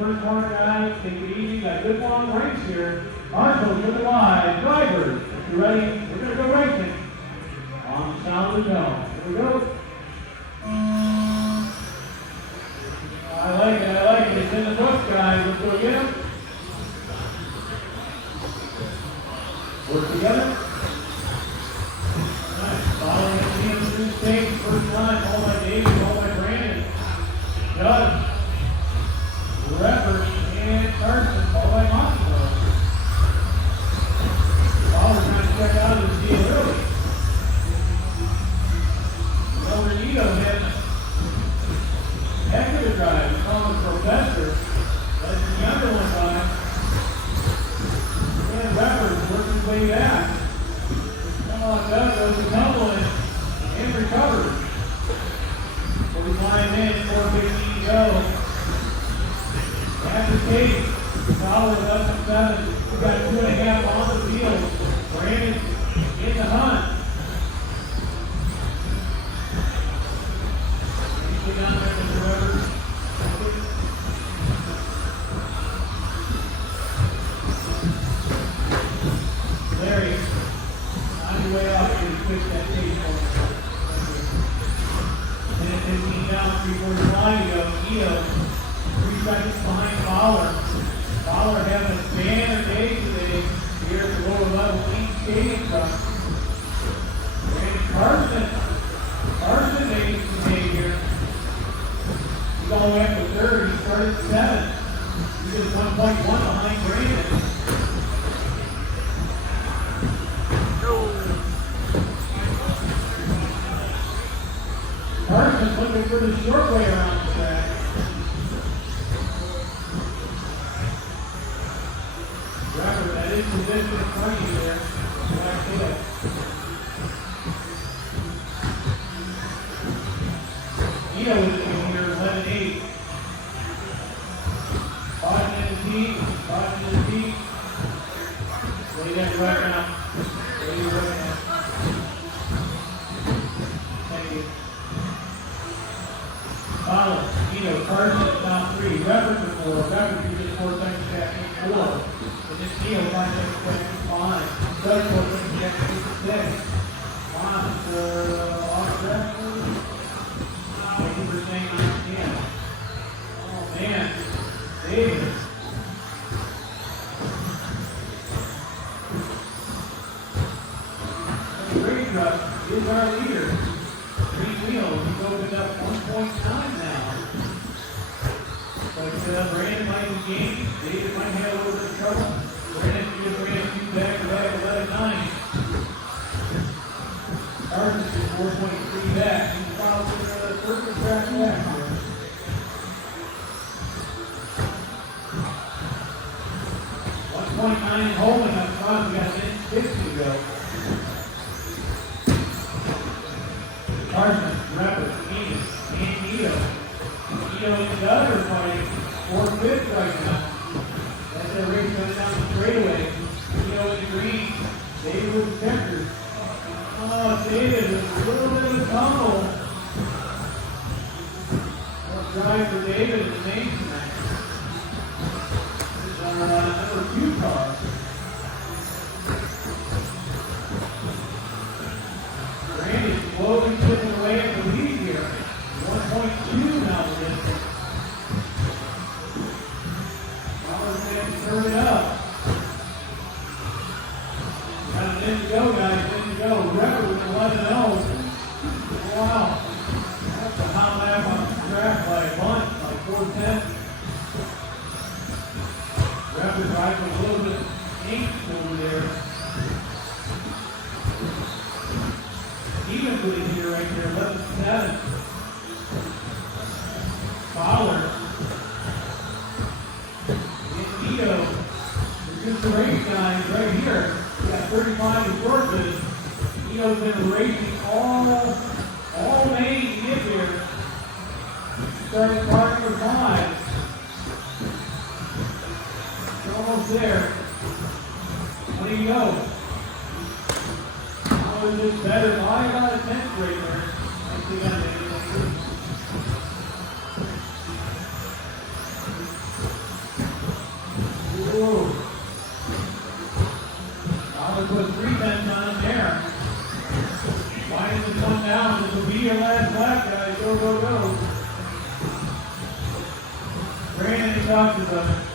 first corner, guys. Take it easy. Got good long range here. Marshall to the wide. Drivers, if you're ready, we're going to go racing. On the sound of the bell. Here we go. I like it. It's in the books, guys. Let's go get him. Work together. Nice. Following at the end of the stage. First time. All by David, all by Brandon. Judge. Revers and Carson. All by Montero. We're trying to check out of this deal early. Overedo had heck of a drive. He's calling the professor. That's the younger one by. And Revers working his way back. Doug goes to tumble and recovers. So we climb in, 4:15 to go. After Kate, Fowler's up to 7. We've got 2.5 on the field. Brandon in the hunt. Anything down there, Mr. Rivers? Larry, on your way out here to switch that page for me. Minute 15 down, 3:45 to go. Ito, 3 seconds behind Fowler. Fowler having a banner day today here at the lower level skating truck. Carson made it today here. He's all the way up to 3rd. He started at 7. He's just 1.1 behind Brandon. Carson's looking for the short way around the track. Robert, that is position in front of you there. Back to it. Ito is doing here, 11-8. Boston in the team. Lay that right now. Thank you. Fowler, Ito, Carson, top 3. Robert to 4. Robert, you just 4 seconds back in 4. This deal finds us quick line. Does go to the next 6. Off track. Thank you for saying that. Oh man, David. The great truck is our leader. 3 wheels. He's opened up 1.9 now. But Brandon might be game. David might have a little bit of trouble. Brandon back to 11-9. Carson is 4.3 back. He's probably first and track back here. .9 holding up front. We got an inch 50 to go. Carson, Revers, and Ito. Ito in the other fight, 4-5 right now. That's the race coming down the straightaway. Ito in the green, David with the checkers. Oh, David with a little bit of a tumble. What drive for David in the main tonight? This is number 2 car. Randy slowly chipping away at the lead here. 1.2 now the distance. Fowler's going to turn it up. Got an in to go, guys. In to go. Revers with 11-0. Wow. That's a hot lap on the track by a bunch, like 4:10. Revers driving a little bit angst over there. Even putting here right there, 11-7. Fowler. And Ito. Just the race times right here. We got 35 to short this. Ito's been racing all May to get here. Starting car number 5. We're almost there. What do you know? How is this better? I got a 10th right there. I think I did. Ooh. Probably put 3 tenths on him there. Minus the 1 down. This will be your last lap, guys. Go, go, go. Brandon talks about it.